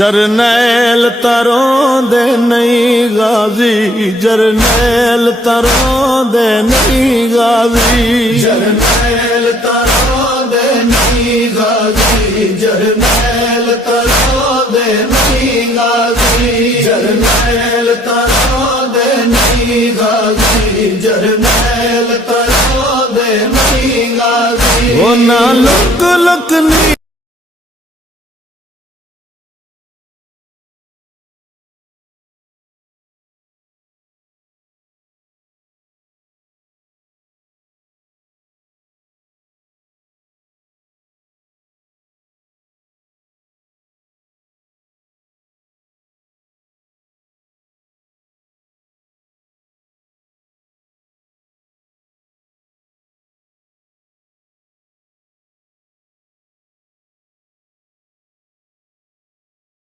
जरनैल तरों दे नहीं गाजी, जरनैल तरों दे नहीं गाजी, जरनैल तरों दे नहीं गाजी, जरनैल तरों दे नहीं गाजी, जरनैल तरों दे नहीं गाजी, जरनैल तरों दे नहीं गाजी। वो ना